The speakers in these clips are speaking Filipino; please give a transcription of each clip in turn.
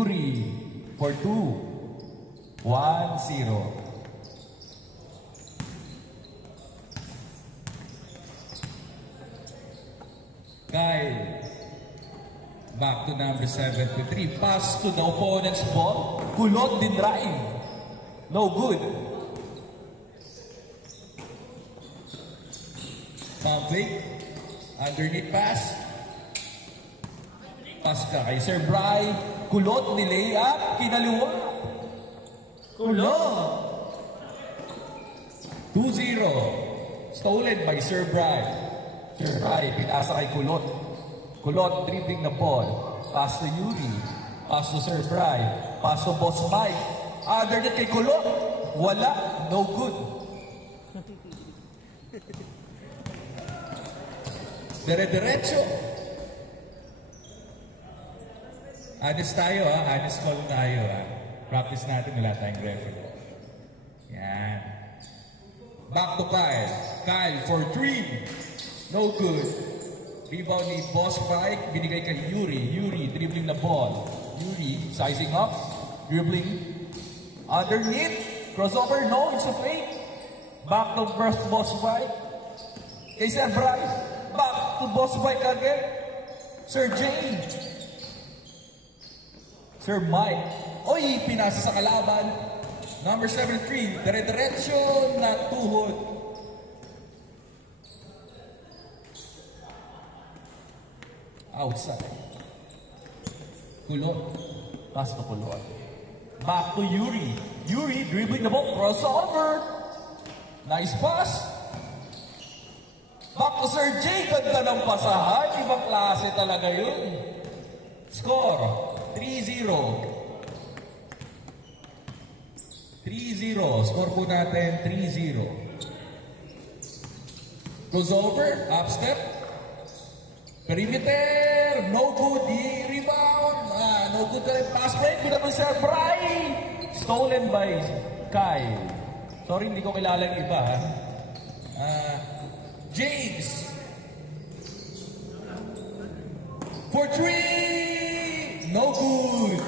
Yuri for 2. 1-0. Kyle. Back to number 73. Pass to the opponent's ball. Kulot din drive. No good. Pumping. Underneath pass. Pass ka kay Sir Bry. Kulot ni layup. Kinaliwa. Kulot. 2-0. Stolen by Sir Bry. Sir Bry, pinasa kay Kulot. Kulot dribbling the ball. Pass to Yuri. Pass to Sir Bry. Pass to Boss Mike. Underneath kay Kulot. Wala. No good. Dire-diretso. Honest tayo ha. Honest call tayo ha. Practice natin, wala tayong referee. Yan. Back to Kyle. Kyle for 3. No good. Rebound ni Boss Mike. Binigay kay Yuri. Yuri dribbling the ball. Yuri sizing up. Dribbling. Underneath. Crossover. No, it's a fake. Back to first Boss Mike. Kay Sir Bryce. Back to Boss Mike again. Sir James. Sir Mike. Oy, pinasa sa kalaban. Number 73. Dire-diretso na tuhod. Outside. Kulot. Pass to Kulot. Back to Yuri. Yuri dribbling the ball. Crossover. Nice pass. Back to Sir J. Ganda ng pasahan. Ibang klase talaga yun. Score. 3-0. 3-0. Score po natin 3-0. Crossover. Up step. Perimeter. No good. Rebound. No good ka rin. Pass break. Good naman Sir Bry. Stolen by Kyle. Sorry, hindi ko kilala yung iba. James. For 3. No good.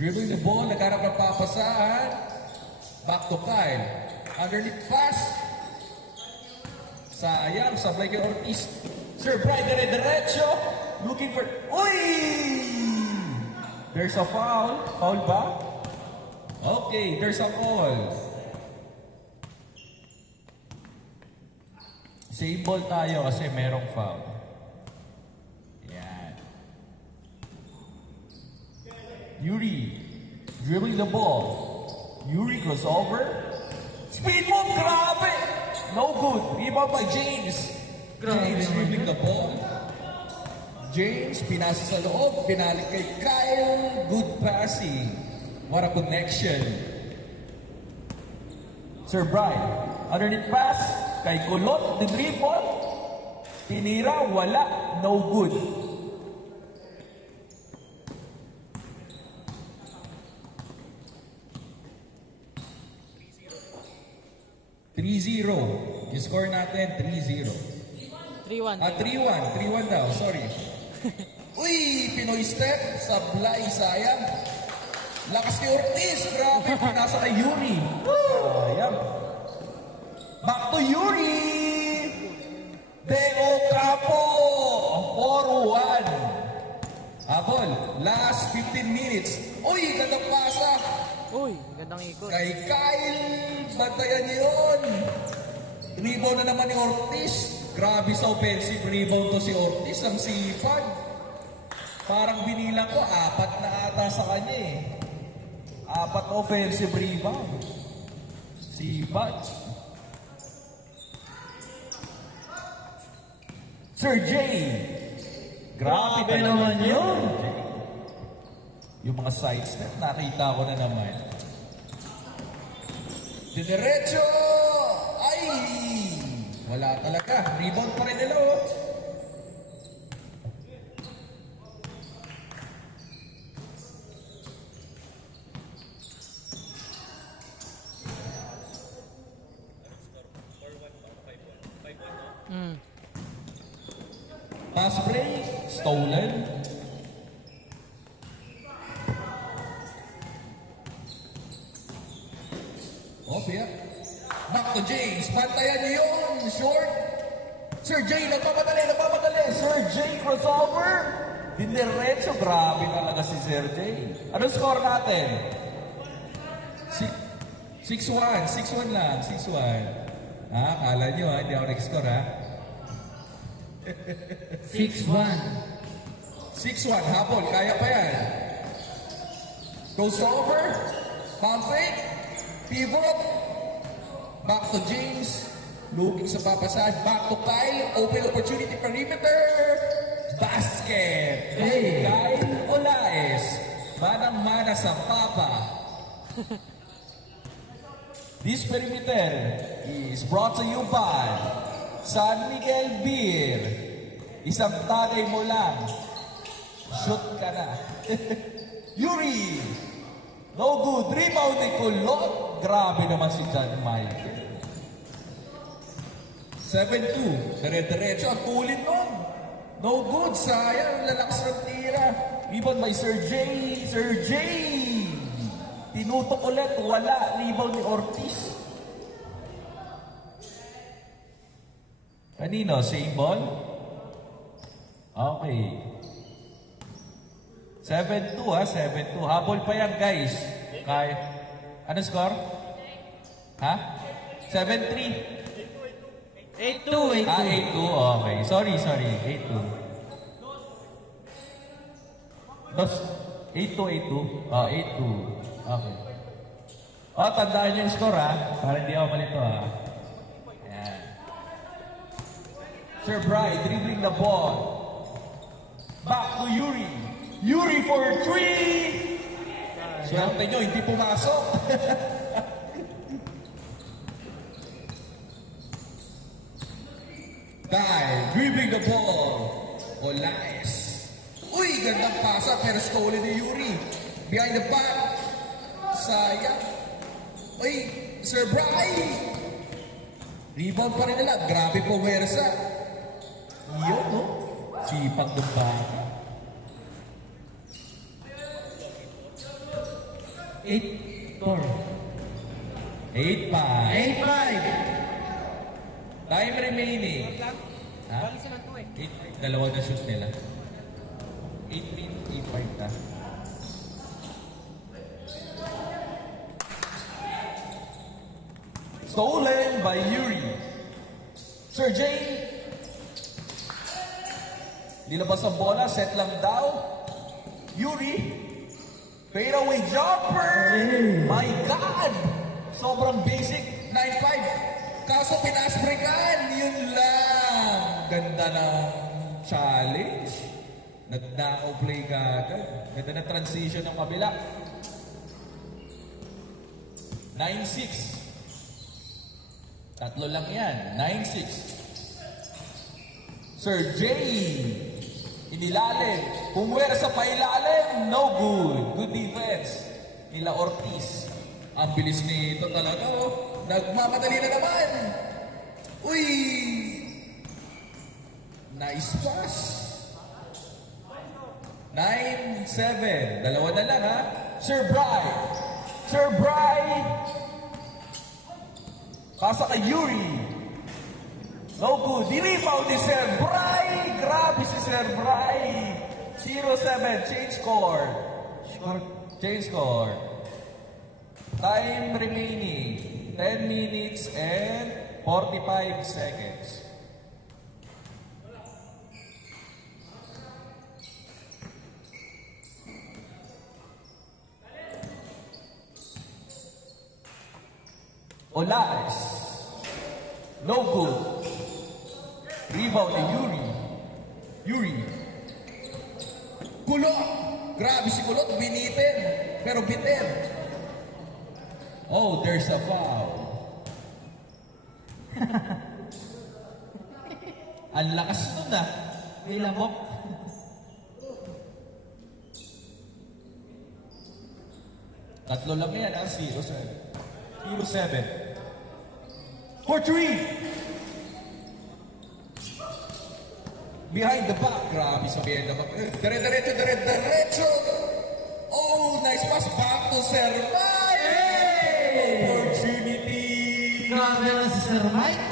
Dribbling the ball. Nagharap ng papasahan. Back to Kyle. Underneath pass. Sayang. Sablay kay Ortiz. Sir Brian, dire-diretso. Looking for... Uy! There's a foul. Foul ba? Okay, there's a foul. Same ball tayo kasi merong foul. Yan. Yuri. Dribbling the ball. Yuri goes over. Speed move, grabe! No good. Rebound by James. James dribbling the ball. James, pinasa sa loob. Pinalik kay Kyle. Good passing. What a connection. Sir Brian. Underneath pass. Kay Kulot. The dribble. Tinira. Wala. No good. Yung score natin, 3-0. 3-1. 3-1 daw, sorry. Uy, Pinoy step, sablay, sayang. Lakas kay Ortiz, grabe, pinasa kay Yuri. Sayang. Back to Yuri. Deo Capo, 4-1. Habol, last 15 minutes. Uy, gandang pasa. Uy, gandang ikot. Kay Kyle, bantayan niyo yun. Rebound na naman ni Ortiz. Grabe sa offensive rebound to si Ortiz. Ang sipag. Parang binilang ko, 4 na ata sa kanya eh. 4 offensive rebound. Sipag. Sir Jay. Grabe naman yun. Yung mga side step, nakita ko na naman. Dinerecho! Ay! Wala talaga. Rebound pa rin nila, oh. Pass break. Stolen. Oh, Pia. Back to James. Pantayan niyo yun. Short. Sir Jay, nagpapadali. Sir Jay, crossover. Dinerecho. Grabe talaga si Sir Jay. Anong score natin? 6-1. 6-1 lang. 6-1. Kala nyo hindi ako nag-score ha. 6-1. 6-1. Habol. Kaya pa yan. Crossover. Pump fake. Pivot. Back to James. Looking sa papasahan. Back to Kyle. Open opportunity perimeter. Basket. Hey. Kyle Olaes. Manang-mana sa papa. This perimeter is brought to you by San Miguel Beer. Isang tagay mo lang. Shoot ka na. Yuri. No good. Rebound ni Kulot. Grabe naman si John Michael. 7-2. Dire-diretso ang tulin nun. No good. Sayang. Lalakas ng tira. Rebound by Sir Jay. Sir Jay. Tinutok ulit. Wala. Rebound ni Ortiz. Kanino? Same ball? Okay. 7-2 ha. 7-2. Habol pa yan guys. Kaya. Ano score? Ha? 7-3. 8-2. 8-2. Okay. Sorry. 8-2. 8-2. 8-2. Okay. Tandaan nyo yung score ha. Para hindi ako malito ha. Ayan. Sir Brian dribbling the ball. Back to Yuri. Yuri for 3! Swerte nyo, hindi pumasok. Kyle, dribbling the ball. Olaes. Uy, gandang pasa, pero stolen ni Yuri. Behind the back. Sayang. Uy, Sir Brian. Rebound pa rin nila. Grabe po, Wersa. Yun, no? Sipag ng bata. 8-4. 8-5. 8-5. Time remaining. Ha? Dalawa na shoot nila. 8-3, 8-5 na. Stolen by Yuri. Sir Jay. Nilabas ang bola, set lang daw. Yuri. Fade away jumper. My God. Sobrang basic. 9-5. Kaso pinasbreakan. Yun lang. Ganda ng challenge. Nag-knockout play ka agad. Ganda na transition ng kabila. 9-6. Tatlo lang yan. 9-6. Sir Jay. Inilalim. Pumwera sa pailalim. No good. Good defense. Nila Ortiz. Ang bilis nito talaga. Oh. Nagmamadali na naman. Uy. Nice pass. 9-7. Dalawa na lang ha. Sir Brian. Sir Brian. Pasa kay Yuri. No good. Di-rebound ni Sir Brian. Grabe si Sir Brian. 0-7. Change score. Change score. Time remaining. 10 minutes and 45 seconds. Olaes. No good. Rebound ni Yuri. Yuri. Kulot. Grabe si Kulot. Binitin. Pero bitin. Oh, there's a foul. Ang lakas nun ah. May lamok. Tatlo lang yan ah. 0-7. 0-7. For 3. Behind the back. Grabe sa behind the back. Dire-diretso. Oh, nice pass back to Sir Mike. Opportunity. Grabe na si Sir Mike.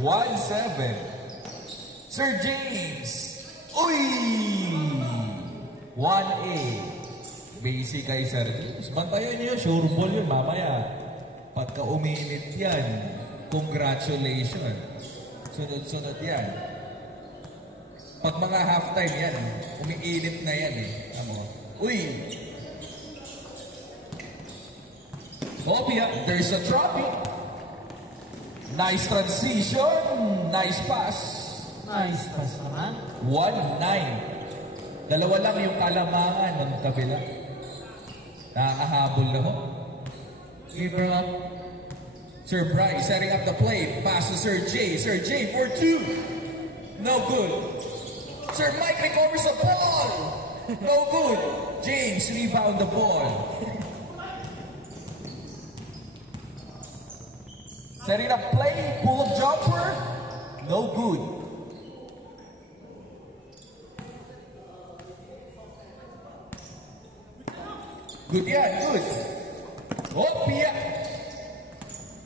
1-7. Sir James. Uy! 1-8. Basic kay Sir James. Bantayan niyo, sure ball yun mamaya. Pagka uminit yan, congratulations. Sunod-sunod yan. Pag mga halftime yan, umiinit na yan eh. Amo. Uy! Obia, there's a trophy. Nice transition. Nice pass. Nice pass naman. 1-9. Dalawa lang yung kalamangan ng kabila. Nakakahabol na ho. Give her up. Sir Bryce setting up the play. Pass to Sir J. Sir J for 2. No good. Sir Mike recovers the ball. No good. James rebound the ball. Setting up play. Pull-up jumper. No good. Good yan, good. Opia.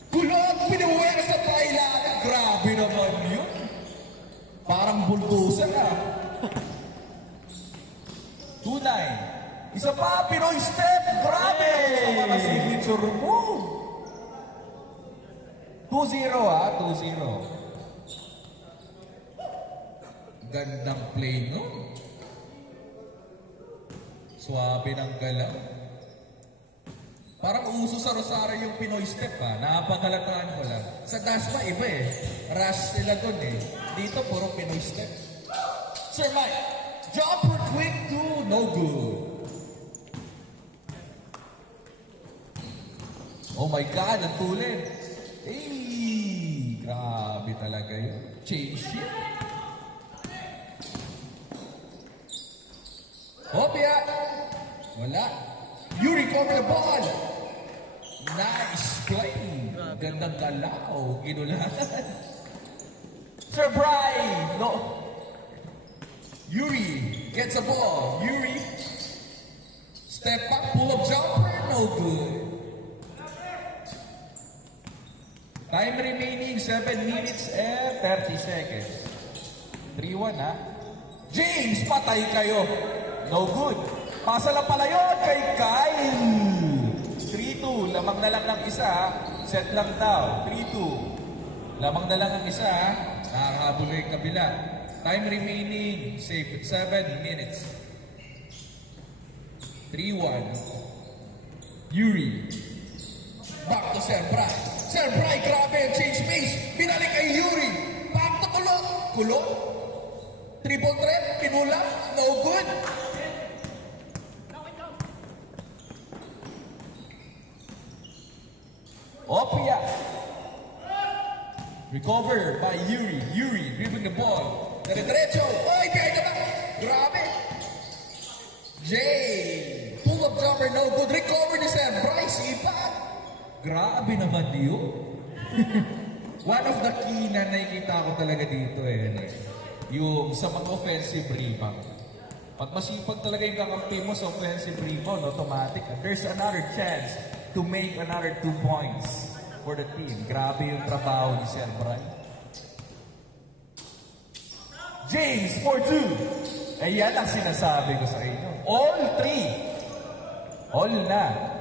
Kulot, pinuwer sa kailangan. Grabe naman yun. Parang bulldozer ah. 2-9. Isa pa, Pinoy step. Grabe. Mga signature move. 2-0 ah, 2-0. Gandang play no? Suwabe ng galaw. Parang uso sa Rosario yung Pinoy step ha. Napagalataan ko lang. Sa Dasma iba eh. Rush sila dun eh. Dito puro Pinoy step. Sir Mike, jumper quick to no good. Oh my God, ang tulin. Grabe talaga yun. Change shift. Hopia. Wala. You recover the ball. Nice play. Gandang galaw. Ginulahan. Sir Brian. No. Yuri gets the ball. Yuri. Step up. Pull-up jumper. No good. Time remaining 7 minutes and 30 seconds. 3-1 ha. James, patay kayo. No good. Pasa lang pala yun kay Kyle. 3-2. Lamang na lang ng isa. Set lang daw. 3-2. Lamang na lang ng isa. Nakakahabol na yung kabila. Time remaining 7 minutes. 3-1. Yuri. Back to Sir Bry. Sir Bry, grabe. Change pace. Binalik kay Yuri. Back to Kulot. Kulot. Triple threat. Pinulak. No good. Opia. Recover by Yuri. Yuri dribbling the ball. Dire-diretso. Oy, behind the back. Grabe. Jay. Pull-up jumper. No good. Recover ni Sir Bryce. Ipat. Grabe naman yun. One of the key na nakikita ko talaga dito yung sa mga offensive rebound. Pag masipag talaga yung kakampi mo sa offensive rebound, automatic. There's another chance to make another 2 points for the team. Grabe yung trabaho ni Sir Brian. James for 2. Ayan ang sinasabi ko sa inyo. All 3. All na.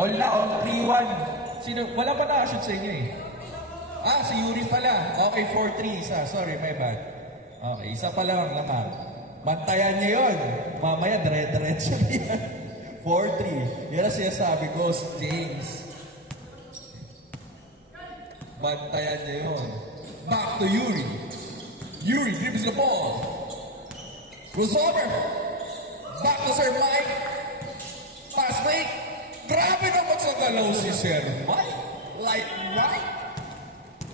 All na, all 3-1. Sino? Wala pa na-shoot sa inyo eh. Ah, si Yuri pala. Okay, 4-3 isa. Sorry, my bad. Okay, isa pa lang lamang. Bantayan niya yun. Mamaya, dire-diretso niya. 4-3. Yan ang sinasabi ko, James. Bantayan niya yun. Back to Yuri. Yuri dribbles the ball. Goes over. Back to Sir Mike. Pass fake. Grabe naman sa galaw si Sir Mike. Like Mike.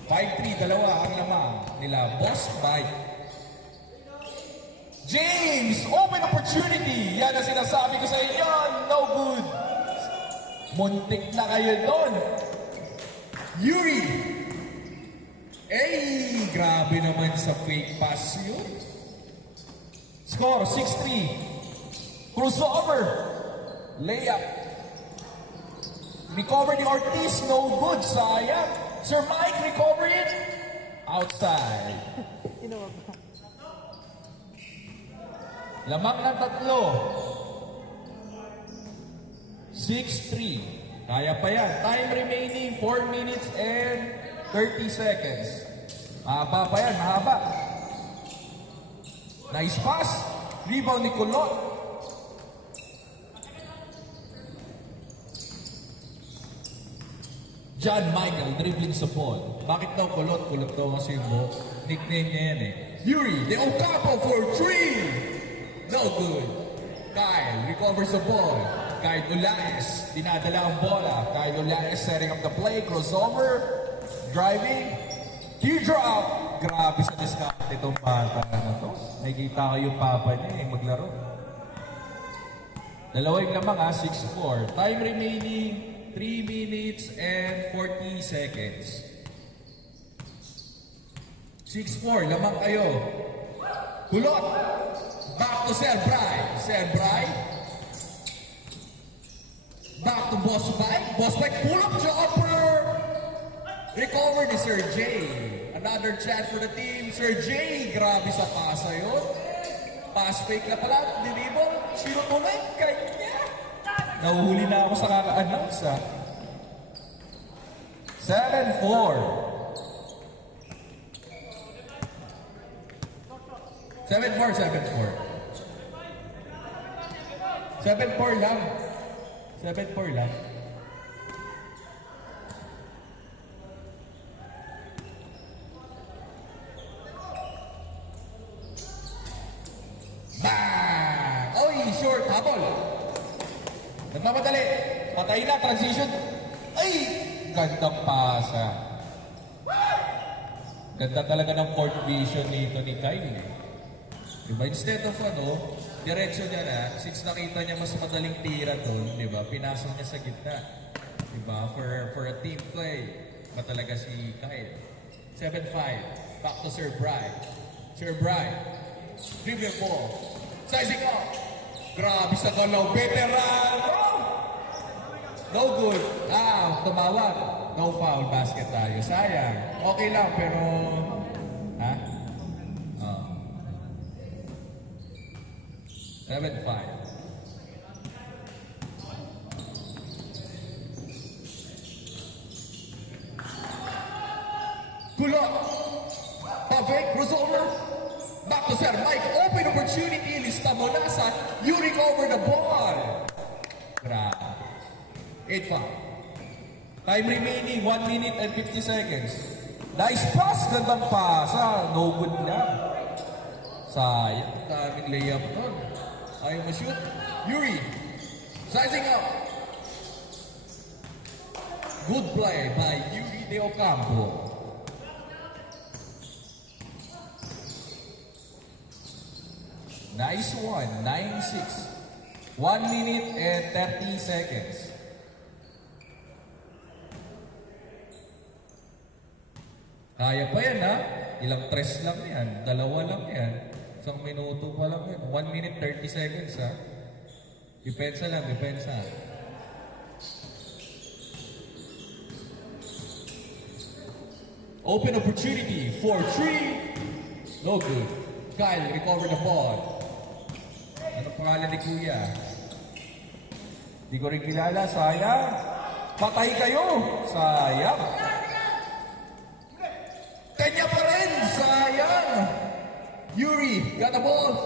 5-3, dalawa ang lamang nila. Boss Mike. James, open opportunity. Yan ang sinasabi ko sa inyo. No good. Muntik na kayo doon. Yuri. Eh, grabe naman sa fake pass yun. Score, 6-3. Crossover. Layup. Recover ni Ortiz, no good, sayang. Sir Mike, recover it. Outside. Lamang ng 3. 6-3. Kaya pa yan. Time remaining, 4 minutes and 30 seconds. Mahaba pa yan, mahaba. Nice pass. Rebound ni Kulot. John Michael dribbling sa ball. Bakit daw Kulot? Kulot daw kasi yung nickname niya yan eh. Yuri De Ocampo for 3. No good. Kyle recovers the ball. Kyle Ulaes, dinadala ang bola. Kyle Ulaes setting up the play. Crossover. Driving. Teardrop. Grabe sa discount itong bata na to. Nakikita ko yung papa niya eh, maglaro. Dalawa yung lamang ha, 6-4. Time remaining, 3 minutes and 40 seconds. 6-4, lamang kayo. Kulot. Back to Serbray. Serbray. Back to Bosbay. Bosbay, pull up jumper. Recover ni Sir J. Another chance for the team. Sir J, grabe sa pasa yun. Pass fake na pala. Deliver. Sino tuloy? Kanya. Nahuhuli na ako sa kaka-announce ha. 7-4. 7-4. 7-4 lang. 7-4 lang. Bang! Oy, short, habol. Nagmamadali. Patay na, transition. Ay! Gandang pasa. Ganda talaga ng court vision nito ni Kyle. Diba? Instead of diretso niya na, since nakita niya mas madaling tira doon, diba? Pinasok niya sa gitna. Diba? For a team play, ba talaga si Kyle? 7-5. Back to Sir Bry. Sir Bry. Dribble ball. Sizing up. Grabe sa galaw. Veteran! No good. Tumawag. No foul basket tayo. Sayang. Okay lang, pero... Ha? 7-5. Kulot. Perfect. Crossover. Back to Sir Mike. Open opportunity. Lista mo na sa you recover the ball. Grabe. 8-5. Time remaining. 1 minute and 50 seconds. Nice pass. Gandang pasa. No good lang. Sayang. Daming layup doon. Ayaw ma-shoot. Yuri. Sizing up. Good play by Yuri De Ocampo. Nice one. 9-6. 1 minute and 30 seconds. Kaya pa yan ha. Ilang tres lang yan. 2 lang yan. 1 minuto pa lang yan. 1 minute 30 seconds ha. Depensa lang, depensa. Open opportunity for 3. No good. Kyle recover the ball. Ano pangalan ni Kuya? Di ko rin kilala. Sayang. Patay kayo. Sayang. Kanya pa rin. Sayang. Yuri got the ball.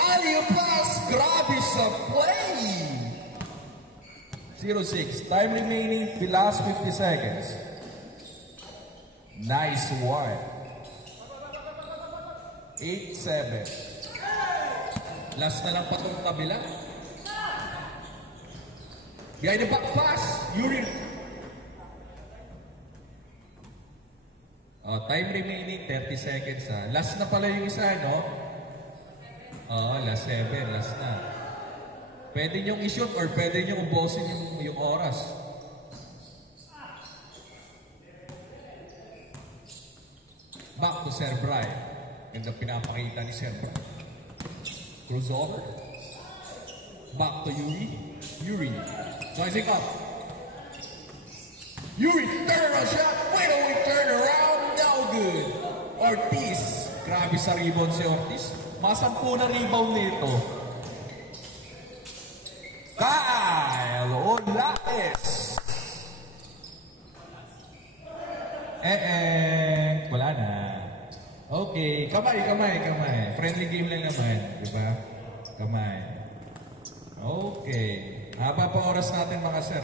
Alley-oop pass. Grabe sa play. 0-6. Time remaining. The last 50 seconds. Nice one. 8-7. Last na lang patong kabila. Behind the back pass. Yuri. Time remaining, 30 seconds ha. Last na pala yung isa, no? Last 7, last na. Pwede nyong i-shoot or pwede nyong ubusin yung oras. Back to Sir Brian. Ganda pinapakita ni Sir Brian. Crossover. Back to Yuri. Yuri. Rising up. Yuri, turn around shot. Wait a minute, turn around. No good. Ortiz. Grabe sa rebound si Ortiz. Masampu na rebound nito. Kyle Olaes. Wala na. Okay, kamay. Friendly game lang naman, di ba? Kamay. Okay. Haba pa oras natin mga sir.